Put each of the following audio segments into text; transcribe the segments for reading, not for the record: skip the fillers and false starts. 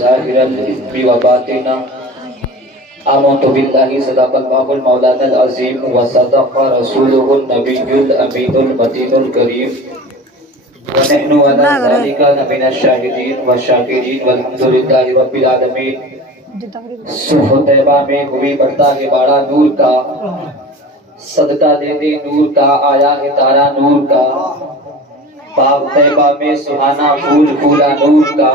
ظاهر الإثم وباطنا آمنت بالله صدق الله المولانا العظيم وصدق رسوله النبي الأمين المتين الكريم ونحن على ذلك من الشاهدين والشاكرين والحمد لله رب العالمين۔ صبح طیبہ میں ہوئی بڑھتا ہے باڑا نور کا، صدقہ دے دے نور کا، آیا ہے تارا نور کا، باغ طیبہ میں سہانا پھول پھولا نور کا،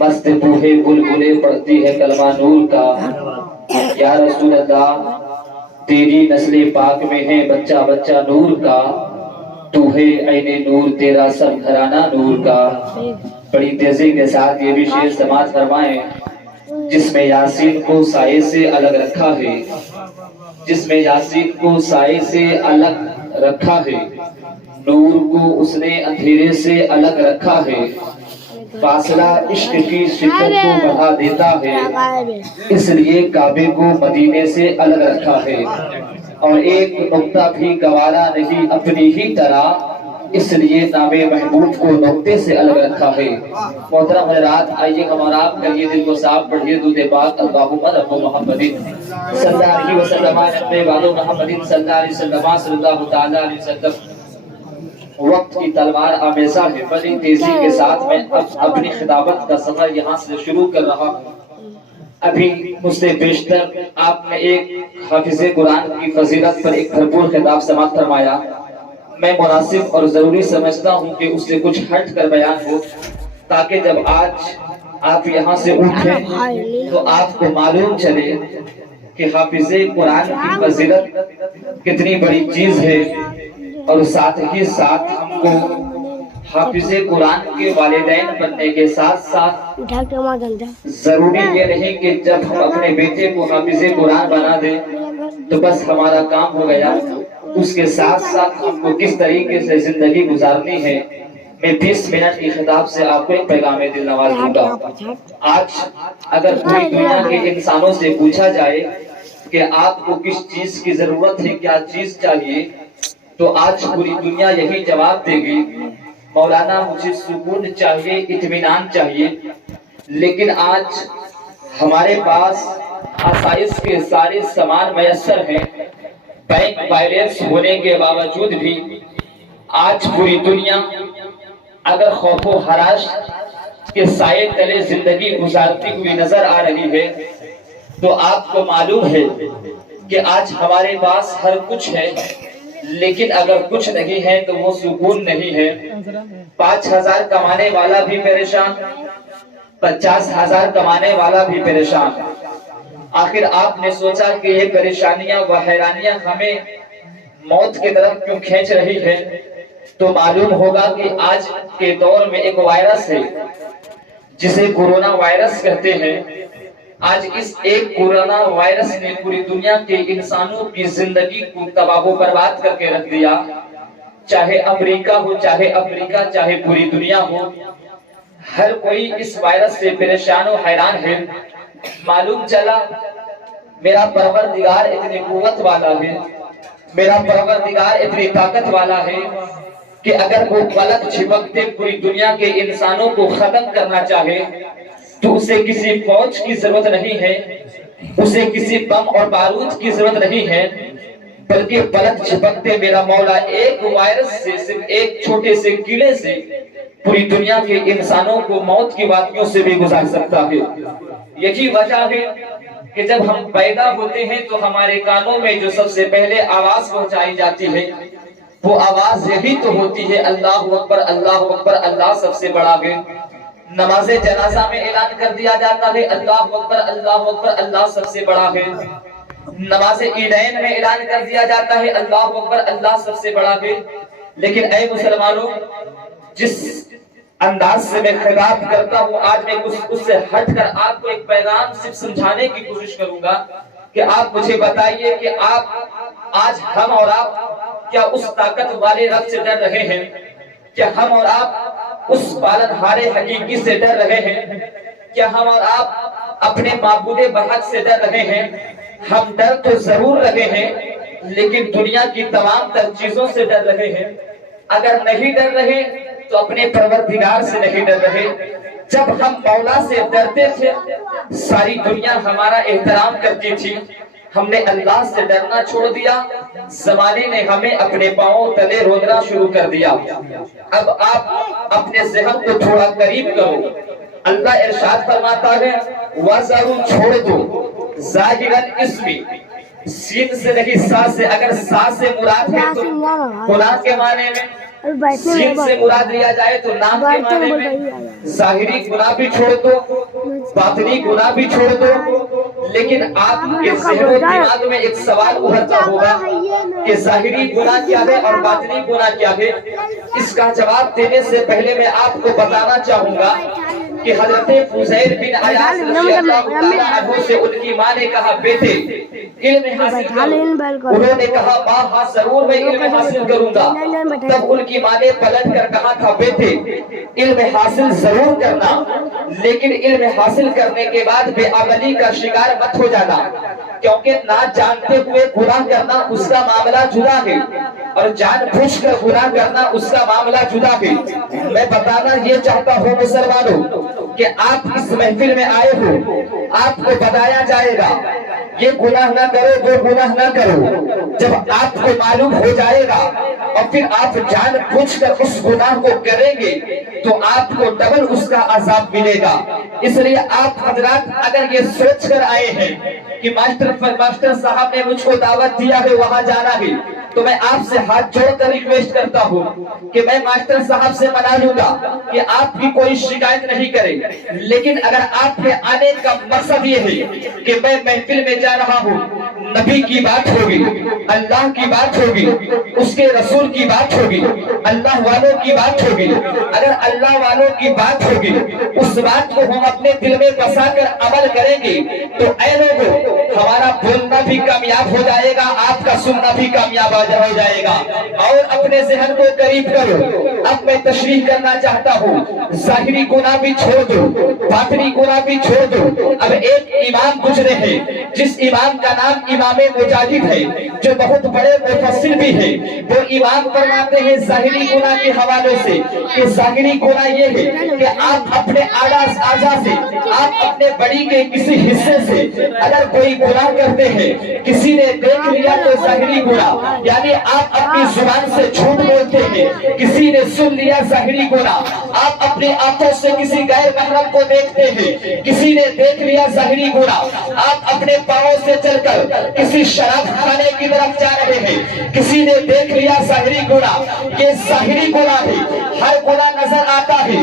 مست بوہے بلبلے پڑھتی ہے کلمہ نور کا۔ یا رسول اللہ تیری نسل پاک میں ہے بچہ بچہ نور کا، تو ہے عین نور تیرا سب گھرانہ نور کا۔ بڑی تیزی کے ساتھ یہ بھی شعر سماعت فرمائیں۔ جس میں یاسین کو سائے سے الگ رکھا ہے، جس میں یاسین کو سائے سے الگ رکھا ہے، نور کو اس نے اندھیرے سے الگ رکھا ہے، فاصلہ عشق کی شدت کو بڑھا دیتا ہے، اس لیے کعبے کو مدینے سے الگ رکھا ہے، اور ایک نقطہ بھی گوارا نہیں اپنی ہی طرح، اس لیے نام محبوب کو نقطے سے الگ رکھا ہے۔ محترم حضرات آئیے ہمارا آپ کریے دل کو صاف پڑھیے درود پاک اللہم رب محمد صلی اللہ علیہ وسلم نبی والو محمد صلی اللہ علیہ وسلم صلی اللہ تعالی علیہ وسلم۔ وقت کی تلوار آمیزہ ہے، بڑی تیزی کے ساتھ میں اپنی خطابت کا سفر یہاں سے شروع کر رہا ہوں۔ ابھی مجھ سے بیشتر آپ نے ایک حافظ قرآن کی فضیلت پر ایک بھرپور خطاب سماعت فرمایا، میں مناسب اور ضروری سمجھتا ہوں کہ اس سے کچھ ہٹ کر بیان ہو، تاکہ جب آج آپ یہاں سے اٹھیں تو آپ کو معلوم چلے کہ حافظ قرآن کی فضیلت کتنی بڑی چیز ہے، اور ساتھ ہی ساتھ ہم کو حافظ قرآن کے والدین بننے کے ساتھ ساتھ ضروری یہ نہیں کہ جب ہم اپنے بیٹے کو حافظ قرآن بنا دیں تو بس ہمارا کام ہو گیا، اس کے ساتھ ساتھ ہم کو کس طریقے سے زندگی گزارنی ہے۔ میں 20 منٹ کی خطاب سے آپ کو ایک پیغام دل نواز دوں گا۔ آج اگر پوری دنیا کے انسانوں سے پوچھا جائے کہ آپ کو کس چیز کی ضرورت ہے، کیا چیز چاہیے، تو آج پوری دنیا یہی جواب دے گی، مولانا مجھے سکون چاہیے، اطمینان چاہیے۔ لیکن آج ہمارے پاس آسائش کے سارے سامان میسر ہیں، بینک بیلنس ہونے کے باوجود بھی آج پوری دنیا اگر خوف و ہراش کے سائے تلے زندگی گزارتی ہوئی نظر آ رہی ہے، تو آپ کو معلوم ہے کہ آج ہمارے پاس ہر کچھ ہے، لیکن اگر کچھ نہیں ہے تو وہ سکون نہیں ہے۔ 5,000 کمانے والا بھی پریشان، 50,000 کمانے والا بھی پریشان۔ آخر آپ نے سوچا کہ یہ پریشانیاں و حیرانیاں ہمیں موت کی طرف کیوں کھینچ رہی ہے، تو معلوم ہوگا کہ آج کے دور میں ایک وائرس ہے جسے کورونا وائرس کہتے ہیں۔ آج اس ایک کورونا وائرس نے پوری دنیا کے انسانوں کی زندگی کو تباہ و برباد کر کے رکھ دیا، چاہے امریکہ ہو، چاہے افریقہ، چاہے پوری دنیا ہو، ہر کوئی اس وائرس سے پریشان و حیران ہے۔ معلوم چلا میرا پروردگار اتنی قوت والا ہے، میرا پروردگار اتنی طاقت والا ہے کہ اگر وہ پلک جھپکتے پوری دنیا کے انسانوں کو ختم کرنا چاہے تو اسے کسی فوج کی ضرورت نہیں ہے، اسے کسی بم اور بارود کی ضرورت نہیں ہے، بلکہ پلک جھپکتے میرا مولا ایک وائرس سے، صرف ایک چھوٹے سے کیڑے سے پوری دنیا کے انسانوں کو موت کی وادیوں سے بھی گزار سکتا ہے۔ یہی وجہ ہے کہ جب ہم پیدا ہوتے ہیں تو ہمارے کانوں میں جو سب سے پہلے آواز پہنچائی جاتی ہے وہ آواز یہی تو ہوتی ہے، اللہ اکبر اللہ اکبر، اللہ سب سے بڑا ہے۔ نماز جنازہ میں اعلان کر دیا جاتا ہے، اللہ اکبر اللہ سب سے بڑا ہے۔ نماز عیدین میں اعلان کر دیا جاتا ہے، اللہ اکبر اللہ سب سے بڑا ہے۔ لیکن اے مسلمانوں، جس انداز سے میں خطاب کرتا ہوں آج میں اس سے ہٹ کر آپ کو ایک پیغام صرف سمجھانے کی کوشش کروں گا کہ آپ مجھے بتائیے کہ آج ہم اور آپ کیا اس طاقت والے رب سے ڈر رہے ہیں؟ کیا ہم اور آپ اس پالنہار حقیقی سے ڈر رہے ہیں؟ کیا ہم اور آپ اپنے معبود برحق سے ڈر رہے ہیں؟ ہم ڈر تو ضرور رہے ہیں، لیکن دنیا کی تمام تر چیزوں سے ڈر رہے ہیں۔ اگر نہیں ڈر رہے تو اپنے پروردگار سے نہیں ڈر رہے۔ جب ہم مولا سے ڈرتے تھے ساری دنیا ہمارا احترام کرتی تھی. ہم نے اللہ سے ڈرنا چھوڑ دیا, زمانے نے ہمیں اپنے پاؤں تلے روننا شروع کر دیا. اب آپ اپنے ذہن کو تھوڑا قریب کرو. اللہ ارشاد فرماتا ہے وَذَرُوا چھوڑ دو ظاہراً اسمی, سین سے نہیں سا سے. اگر سا سے مراد ہے تو گناہ کے معنی میں, سین سے مراد لیا جائے تو نام کے معنی میں. ظاہری گناہ بھی چھوڑ دو, باطنی گناہ بھی چھوڑ دو. لیکن آپ کے ذہن و دماغ میں ایک سوال ابھرتا ہوگا کہ ظاہری گناہ کیا ہے اور باطنی گناہ کیا ہے. اس کا جواب دینے سے پہلے میں آپ کو بتانا چاہوں گا کہ حضرت فضیل بن عیاض رضی اللہ تعالیٰ عنہ سے ان کی ماں نے کہا بیٹے علم حاصل کرو. انہوں نے کہا ماں ہاں ضرور میں علم حاصل کروں گا. تب ان کی ماں نے پلٹ کر کہا تھا بیٹے علم حاصل ضرور کرنا, لیکن علم حاصل کرنے کے بعد بے عملی کا شکار مت ہو جانا, کیونکہ نہ جانتے ہوئے گناہ کرنا اس کا معاملہ جدا ہے اور جان بوجھ کر گناہ کرنا اس کا معاملہ جدا ہے. میں بتانا یہ چاہتا ہوں مسلمانوں کہ آپ اس محفل میں آئے ہو, آپ کو بتایا جائے گا یہ گناہ نہ کرو وہ گناہ نہ کرو. جب آپ کو معلوم ہو جائے گا اور پھر آپ جان بوجھ کر اس گناہ کو کریں گے تو آپ کو ڈبل اس کا عذاب ملے گا. اس لیے آپ حضرات اگر یہ سوچ کر آئے ہیں کہ ماسٹر صاحب نے مجھ کو دعوت دیا ہے وہاں جانا ہے, تو میں آپ سے ہاتھ جوڑ کر ریکویسٹ کرتا ہوں کہ میں ماسٹر صاحب سے منا لوں گا کہ آپ کی کوئی شکایت نہیں کرے. لیکن اگر آپ کے آنے کا مقصد یہ ہے کہ میں محفل میں جا رہا ہوں, نبی کی بات ہوگی, اللہ کی بات ہوگی, اس کے رسول کی بات ہوگی, اللہ والوں کی بات ہوگی, اگر اللہ والوں کی بات ہوگی اس بات کو ہم اپنے دل میں بسا کر عمل کریں گے تو اے لوگوں ہمارا بولنا بھی کامیاب ہو جائے گا, آپ کا سننا بھی کامیاب ہو جائے گا. اور اپنے ذہن کو قریب کرو. اب میں تشریح کرنا چاہتا ہوں ظاہری گناہ بھی چھوڑ دو, باطنی گناہ بھی چھوڑ دو. اب ایک امام گزرے ہیں جس امام کا نام امام مجاہد ہے جو بہت بڑے مفسر بھی ہیں. وہ امام فرماتے ہیں ظاہری گناہ کے حوالے سے کہ ظاہری گناہ یہ ہے کہ آپ اپنے اعضاء سے, آپ اپنے بڑی کے کسی حصے سے اگر کوئی گناہ کرتے ہیں, کسی نے دیکھ لیا تو ظاہری گناہ, یعنی آپ اپنی زبان سے جھوٹ بولتے ہیں, کسی نے سن لیا ظاہری گناہ. آپ اپنے آنکھوں سے کسی غیر محرم کو دیکھتے ہیں, کسی نے دیکھ لیا ظاہری گناہ. آپ اپنے پاؤں سے چل کر کسی شراب خانے کی طرف جا رہے ہیں, کسی نے دیکھ لیا ظاہری گناہ. یہ ظاہری گناہ ہے. ہر گناہ نظر آتا ہے,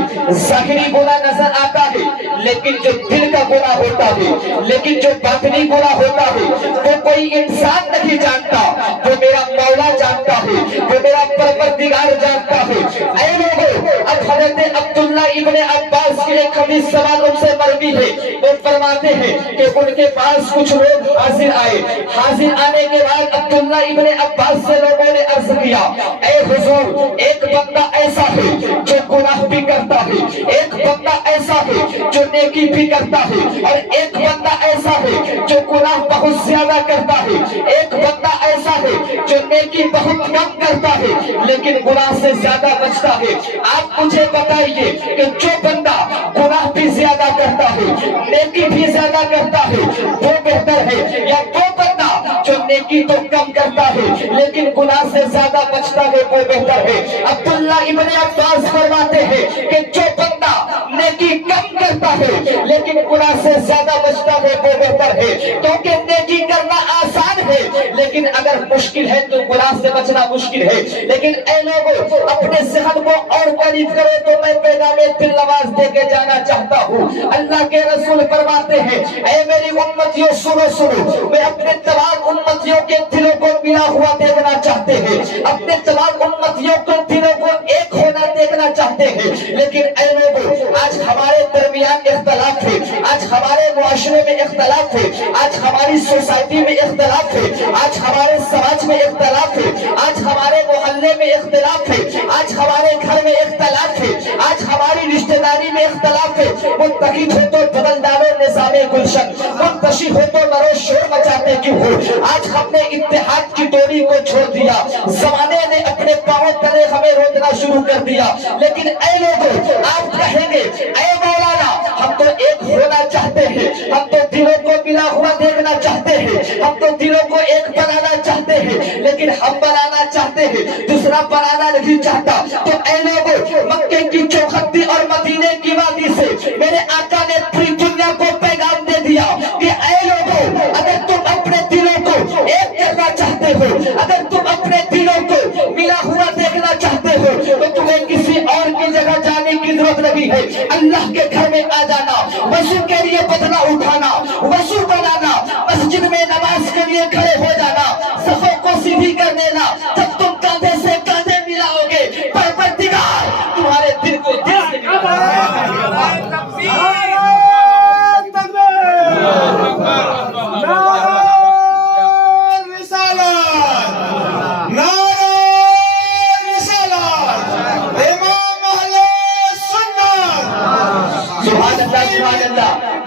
ظاہری گناہ نظر آتا ہے, لیکن جو دل کا گناہ ہوتا ہے, لیکن جو باطنی گناہ ہوتا ہے وہ کوئی انسان نہیں جانتا, وہ میرا مولا جانتا ہے, وہ میرا پروردگار جانتا ہے. اے لوگوں اب حضرت عبداللہ ابن عباس کی ایک حدیث سوال ان سے مروی ہے. وہ فرماتے ہیں کہ ان کے پاس کچھ لوگ حاضر آئے. حاضر آنے کے بعد عبداللہ ابن عباس سے لوگوں نے عرض کیا اے حضور ایک بندہ ایسا ہے جو گناہ بھی کرتا ہے, ایک بندہ ایسا ہے جو نیکی بھی کرتا ہے, اور ایک بندہ ایسا ہے جو گناہ بہت زیادہ کرتا ہے, ایک بندہ ایسا ہے جو نیکی بہت کم کرتا ہے لیکن گناہ سے زیادہ بچتا ہے. آپ مجھے بتائیے کہ جو بندہ گناہ بھی زیادہ کرتا ہے, نیکی بھی زیادہ کرتا ہے, وہ بہتر ہے یا وہ بندہ جو نیکی تو کم کرتا ہے لیکن گناہ سے زیادہ بچتا ہے وہ بہتر ہے؟ عبداللہ ابن عباس فرماتے ہیں کہ جو بندہ نیکی کم کرتا ہے لیکن گناہ سے زیادہ بچتا ہے وہ بہتر ہے, کیونکہ نیکی کرنا آسان ہے لیکن اگر مشکل ہے تو گناہ سے بچنا مشکل ہے. لیکن اے لوگوں اپنے ذہن کو اور قریب کرو تو میں پیغام دل نواز دے کے جانا چاہتا ہوں. اللہ کے رسول فرماتے ہیں اے میری امتیوں سنو سنو, میں اپنے تمام امتیوں کے دلوں کو ملا ہوا دیکھنا چاہتے ہیں, اپنے تمام امتیوں کے دلوں کو ایک ہونا دیکھنا چاہتے ہیں. لیکن اے لوگوں آج ہمارے درمیان اختلاف ہے, آج ہمارے معاشرے میں اختلاف ہے, آج ہماری سوسائٹی میں اختلاف ہے, آج ہمارے سماج میں اختلاف ہے, آج ہمارے محلے چلنے میں اختلاف ہے، آج ہمارے گھر میں اختلاف ہے، آج ہماری رشتہ داری میں اختلاف ہے، متحد ہو تو بدل ڈالو نظام گلشن، منتشر ہو تو مرو شور مچاتے کیوں ہو؟ آج ہم نے اتحاد کی ڈوری کو چھوڑ دیا، زمانے نے اپنے پاؤں تلے ہمیں روکنا شروع کر دیا، لیکن اے لوگوں آپ کہیں گے اے مولانا ہم تو ایک ہونا چاہتے ہیں، ہم تو دلوں کو ملا ہوا دیکھنا چاہتے ہیں، ہم تو دلوں کو ایک بنانا چاہتے ہیں، لیکن ہم بنانا چاہتے ہیں دوسرا بنانا نہیں چاہتا۔ تو اے لوگوں مکے کی چوکھٹی اور مدینے کی وادی سے میرے آقا نے پوری دنیا کو پیغام دے دیا کہ اے لوگوں اگر تم اپنے دلوں کو ایک کرنا چاہتے ہو، اگر تم اپنے دلوں کو ملا ہوا دیکھنا چاہتے ہو تو تمہیں کسی اور کی جگہ جانے کی ضرورت نہیں ہے، اللہ کے گھر میں آ جانا، وضو کے لیے بدلا اٹھانا، وضو بنانا، مسجد میں نماز کے لیے کھڑے ہو جانا، صفوں کو سیدھی کر دینا، جب تم کاندھے سے کاندھے ملاؤ گے پروردگار تمہارے دل کو دل سے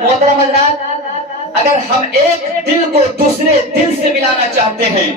محترم حضرات، اگر ہم ایک دل کو دوسرے دل سے ملانا چاہتے ہیں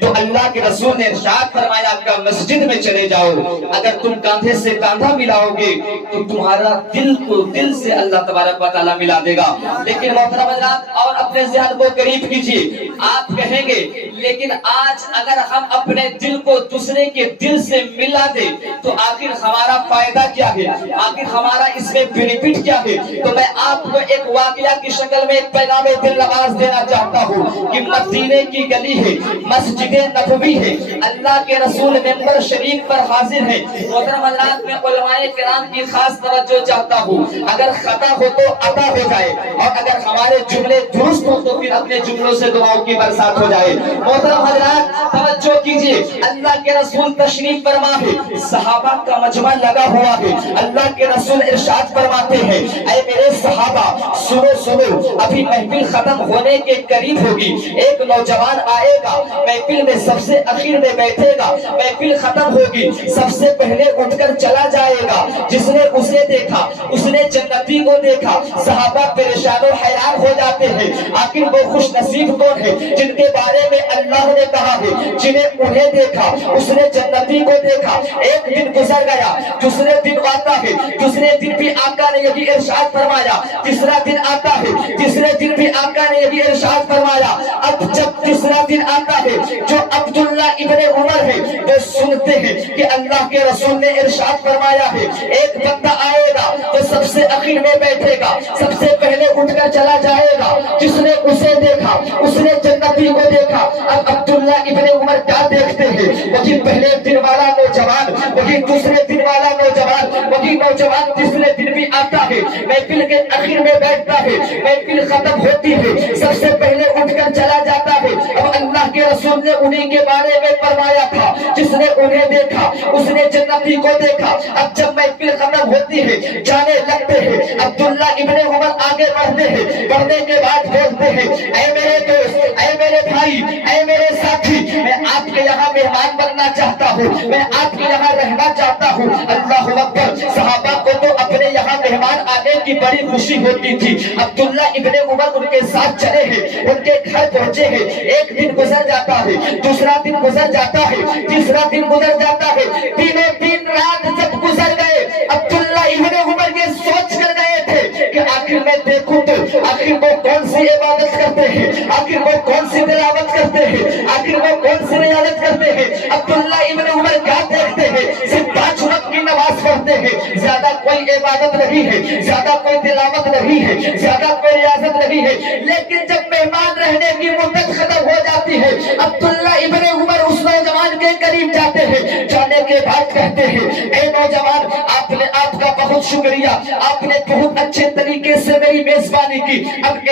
تو اللہ کے رسول نے ارشاد فرمایا کہ مسجد میں چلے جاؤ، اگر تم کاندھے سے کاندھا ملاؤ گے تو تمہارا دل کو دل سے اللہ تبارک و تعالیٰ ملا دے گا۔ لیکن محترم حضرات اور اپنے ذہن کو قریب کیجیے، آپ کہیں گے لیکن آج اگر ہم اپنے دل کو دوسرے کے دل سے ملا دیں تو آخر ہمارا فائدہ کیا ہے، آخر ہمارا اس میں بینیفٹ کیا ہے؟ تو میں آپ کو ایک واقعہ کی شکل میں ایک پیغام دل نواز دینا چاہتا ہوں کہ مدینے کی گلی ہے، مسجد نبوی ہے، اللہ کے رسول ممبر شریف پر حاضر ہے۔ محترم حضرات میں علماء کرام کی خاص توجہ چاہتا ہوں، اگر خطا ہو تو عطا ہو جائے اور اگر ہمارے جملے درست ہو تو پھر اپنے جملوں سے دعاؤں کی برسات ہو جائے۔ محترم حضرات توجہ کیجئے، اللہ کے رسول تشریف فرما ہے، صحابہ کا مجمع لگا ہوا ہے، اللہ کے رسول ارشاد فرماتے ہیں اے میرے صحابہ سنو سنو، ابھی محفل ختم ہونے کے قریب ہوگی، ایک نوجوان آئے گا، محفل میں سب سے اخیر میں بیٹھے گا، محفل ختم ہوگی سب سے پہلے اٹھ کر چلا جائے گا، جس نے اسے دیکھا اس نے جنتی کو دیکھا۔ صحابہ پریشان و حیران ہو جاتے ہیں، آخر وہ خوش نصیب کون ہے جن کے بارے میں اللہ نے کہا ہے جنہیں انہیں دیکھا اس نے جنتی کو دیکھا۔ ایک دن گزر گیا، دوسرے دن آتا ہے، دوسرے دن بھی آقا نے یہی ارشاد فرمایا، تیسرا دن آتا ہے، تیسرے دن بھی آقا نے یہی ارشاد فرمایا۔ اب جب تیسرا دن آتا ہے جو عبداللہ ابن عمر ہے وہ سنتے ہیں کہ اللہ کے رسول نے ارشاد فرمایا ہے ایک بندہ آئے گا جو سب سے اخیر میں بیٹھے گا، سب سے پہلے اٹھ کر چلا جائے گا، جس نے اسے دیکھا اس نے جنتی کو دیکھا۔ اب عبداللہ ابن عمر کیا دیکھتے ہیں؟ وہی پہلے دن والا نوجوان، وہی دوسرے دن والا نوجوان، وہی نوجوان تیسرے دن بھی آتا ہے، محفل کے اخیر میں بیٹھتا ہے، محفل ختم ہوتی ہے سب سے پہلے اٹھ کر چلا جاتا ہے۔ اب اللہ کے رسول نے انہی کے بارے میں فرمایا تھا جس نے انہیں دیکھا اس نے جنتی کو دیکھا۔ اب جب محفل ختم ہوتی ہے جانے لگتے ہیں، عبداللہ ابن عمر آگے بڑھتے ہیں، بڑھنے کے بعد بولتے ہیں اے میرے دوست، اے میرے بھائی، اے میرے ساتھی، میں آپ کے یہاں مہمان بننا چاہتا ہوں، میں آپ کے یہاں رہنا چاہتا ہوں۔ اللہ اکبر، صحابہ کو تو اپنے یہاں مہمان آنے کی بڑی خوشی ہوتی تھی۔ عبداللہ ابن عمر ان کے ساتھ چلے ہیں، ان کے گھر پہنچے ہیں، ایک دن گزر جاتا ہے، دوسرا دن گزر جاتا ہے، تیسرا دن گزر جاتا ہے، تینوں دن رات جب گزر گئے عبداللہ ابن عمر یہ سوچ کر گئے تھے کہ آخر میں دیکھوں تو آخر وہ کون سی عبادت کرتے ہیں، آخر وہ کون سی تلاوت کرتے ہیں، آخر وہ کون سی ریاضت کرتے ہیں۔ عبداللہ ابن عمر کیا دیکھتے ہیں؟ صرف 5 وقت کی نماز پڑھتے ہیں، زیادہ کوئی عبادت نہیں ہے، زیادہ کوئی تلاوت نہیں ہے، زیادہ کوئی ریاضت نہیں ہے۔ لیکن جب مہمان رہنے کی مدت ختم ہو جاتی ہے عبداللہ ابن عمر اس نوجوان کے قریب جاتے ہیں، جانے کے بعد کہتے ہیں اے نوجوان آپ کا بہت شکریہ، آپ نے بہت اچھے طریقے سے میری میزبانی کی، اب